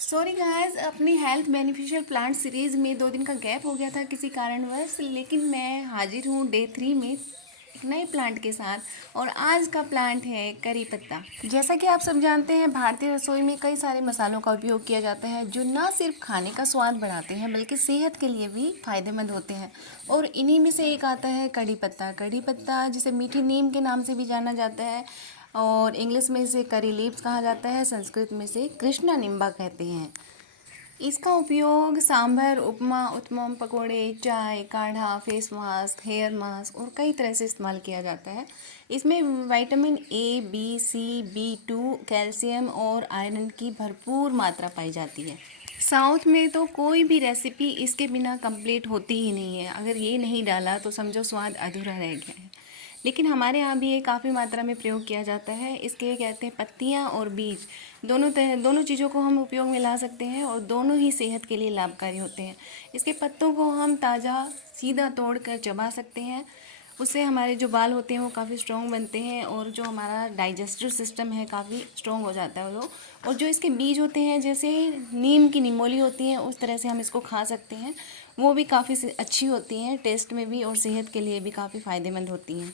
Sorry guys, अपनी health beneficial plant series में 2 दिन का गैप हो गया था किसी कारणवश, लेकिन मैं हाजिर हूँ डे 3 में एक नए प्लांट के साथ। और आज का प्लांट है करी पत्ता। जैसा कि आप सब जानते हैं, भारतीय रसोई में कई सारे मसालों का उपयोग किया जाता है जो न सिर्फ खाने का स्वाद बढ़ाते हैं बल्कि सेहत के लिए भी फायदेमंद होते हैं। और इन्हीं में से एक आता है कड़ी पत्ता। कड़ी पत्ता जिसे मीठी नीम के नाम से भी जाना जाता है और इंग्लिश में इसे करी लीव्स कहा जाता है, संस्कृत में इसे कृष्णा निम्बा कहते हैं। इसका उपयोग सांभर, उपमा, उत्तपम, पकोड़े, चाय, काढ़ा, फेस मास्क, हेयर मास्क और कई तरह से इस्तेमाल किया जाता है। इसमें vitamin A, B, C, B2, calcium और आयरन की भरपूर मात्रा पाई जाती है। साउथ में तो कोई भी रेसिपी इसके बिना कंप्लीट होती ही नहीं है। अगर ये नहीं डाला तो समझो स्वाद अधूरा रह गया है। लेकिन हमारे यहाँ भी ये काफ़ी मात्रा में प्रयोग किया जाता है। इसके कहते हैं पत्तियाँ और बीज दोनों चीज़ों को हम उपयोग में ला सकते हैं और दोनों ही सेहत के लिए लाभकारी होते हैं। इसके पत्तों को हम ताज़ा सीधा तोड़ कर चबा सकते हैं। उससे हमारे जो बाल होते हैं वो काफ़ी स्ट्रॉन्ग बनते हैं और जो हमारा डाइजेस्टिव सिस्टम है काफ़ी स्ट्रॉन्ग हो जाता है वो। और जो इसके बीज होते हैं, जैसे नीम की निमोली होती है उस तरह से हम इसको खा सकते हैं। वो भी काफ़ी अच्छी होती हैं टेस्ट में भी और सेहत के लिए भी काफ़ी फ़ायदेमंद होती हैं।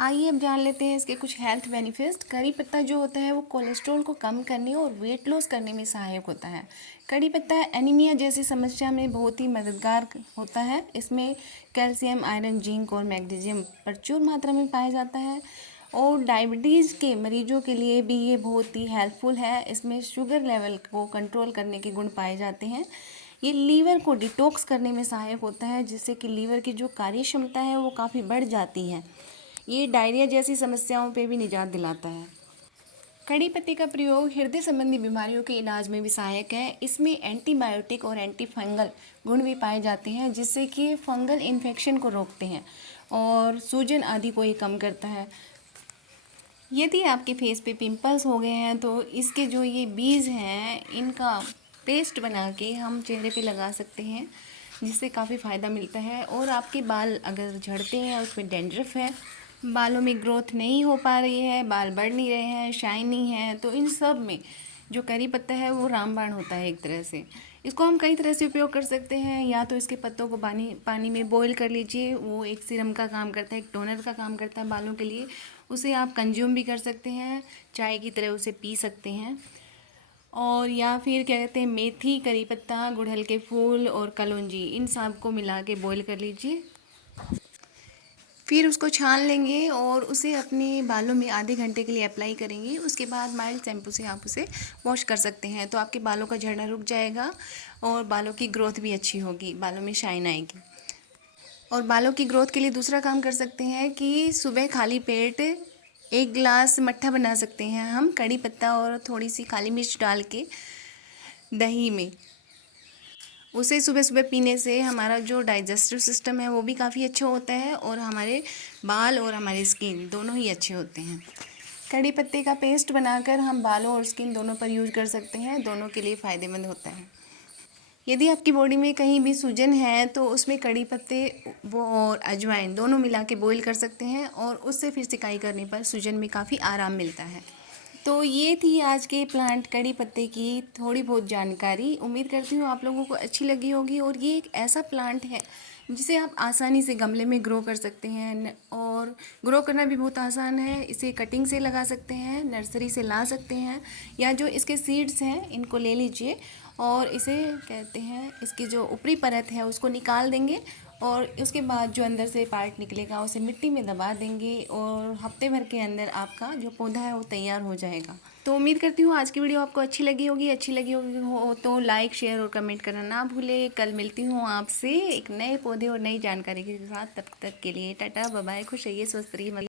आइए अब जान लेते हैं इसके कुछ हेल्थ बेनिफिट्स। करी पत्ता जो होता है वो कोलेस्ट्रॉल को कम करने और वेट लॉस करने में सहायक होता है। करी पत्ता एनीमिया जैसी समस्या में बहुत ही मददगार होता है। इसमें कैल्शियम, आयरन, जिंक और मैग्नीशियम प्रचुर मात्रा में पाया जाता है। और डायबिटीज़ के मरीजों के लिए भी ये बहुत ही हेल्पफुल है। इसमें शुगर लेवल को कंट्रोल करने के गुण पाए जाते हैं। ये लीवर को डिटॉक्स करने में सहायक होता है, जिससे कि लीवर की जो कार्य क्षमता है वो काफ़ी बढ़ जाती है। ये डायरिया जैसी समस्याओं पे भी निजात दिलाता है। कड़ी पत्ते का प्रयोग हृदय संबंधी बीमारियों के इलाज में भी सहायक है। इसमें एंटीबायोटिक और एंटी फंगल गुण भी पाए जाते हैं, जिससे कि फंगल इन्फेक्शन को रोकते हैं और सूजन आदि को ये कम करता है। यदि आपके फेस पे पिंपल्स हो गए हैं तो इसके जो ये बीज हैं इनका पेस्ट बना के हम चेहरे पे लगा सकते हैं, जिससे काफ़ी फ़ायदा मिलता है। और आपके बाल अगर झड़ते हैं, उसमें डैंड्रफ है, बालों में ग्रोथ नहीं हो पा रही है, बाल बढ़ नहीं रहे हैं, शाइनी है, तो इन सब में जो करी पत्ता है वो रामबाण होता है एक तरह से। इसको हम कई तरह से उपयोग कर सकते हैं। या तो इसके पत्तों को पानी में बॉईल कर लीजिए, वो एक सीरम का काम करता है, एक टोनर का काम करता है बालों के लिए। उसे आप कंज्यूम भी कर सकते हैं, चाय की तरह उसे पी सकते हैं। और या फिर क्या कहते हैं, मेथी, करी पत्ता, गुड़हल के फूल और कलौंजी, इन सब को मिला के बॉईल कर लीजिए। फिर उसको छान लेंगे और उसे अपने बालों में आधे घंटे के लिए अप्लाई करेंगे। उसके बाद माइल्ड शैम्पू से आप उसे वॉश कर सकते हैं, तो आपके बालों का झड़ना रुक जाएगा और बालों की ग्रोथ भी अच्छी होगी, बालों में शाइन आएगी। और बालों की ग्रोथ के लिए दूसरा काम कर सकते हैं कि सुबह खाली पेट 1 गिलास मट्ठा बना सकते हैं हम, कड़ी पत्ता और थोड़ी सी काली मिर्च डाल के दही में। उसे सुबह सुबह पीने से हमारा जो डाइजेस्टिव सिस्टम है वो भी काफ़ी अच्छा होता है और हमारे बाल और हमारी स्किन दोनों ही अच्छे होते हैं। कड़ी पत्ते का पेस्ट बनाकर हम बालों और स्किन दोनों पर यूज़ कर सकते हैं, दोनों के लिए फ़ायदेमंद होता है। यदि आपकी बॉडी में कहीं भी सूजन है तो उसमें कड़ी पत्ते वो और अजवाइन दोनों मिला के बॉईल कर सकते हैं और उससे फिर सिकाई करने पर सूजन में काफ़ी आराम मिलता है। तो ये थी आज के प्लांट कड़ी पत्ते की थोड़ी बहुत जानकारी। उम्मीद करती हूँ आप लोगों को अच्छी लगी होगी। और ये एक ऐसा प्लांट है जिसे आप आसानी से गमले में ग्रो कर सकते हैं और ग्रो करना भी बहुत आसान है। इसे कटिंग से लगा सकते हैं, नर्सरी से ला सकते हैं, या जो इसके सीड्स हैं इनको ले लीजिए और इसे कहते हैं इसकी जो ऊपरी परत है उसको निकाल देंगे और उसके बाद जो अंदर से पार्ट निकलेगा उसे मिट्टी में दबा देंगे और हफ्ते भर के अंदर आपका जो पौधा है वो तैयार हो जाएगा। तो उम्मीद करती हूँ आज की वीडियो आपको अच्छी लगी होगी। अच्छी लगी होगी हो तो लाइक, शेयर और कमेंट करना ना भूले। कल मिलती हूँ आपसे एक नए पौधे और नई जानकारी के साथ। तब तक के लिए टाटा बाय बाय, खुश रहिए, स्वस्थ रहिए।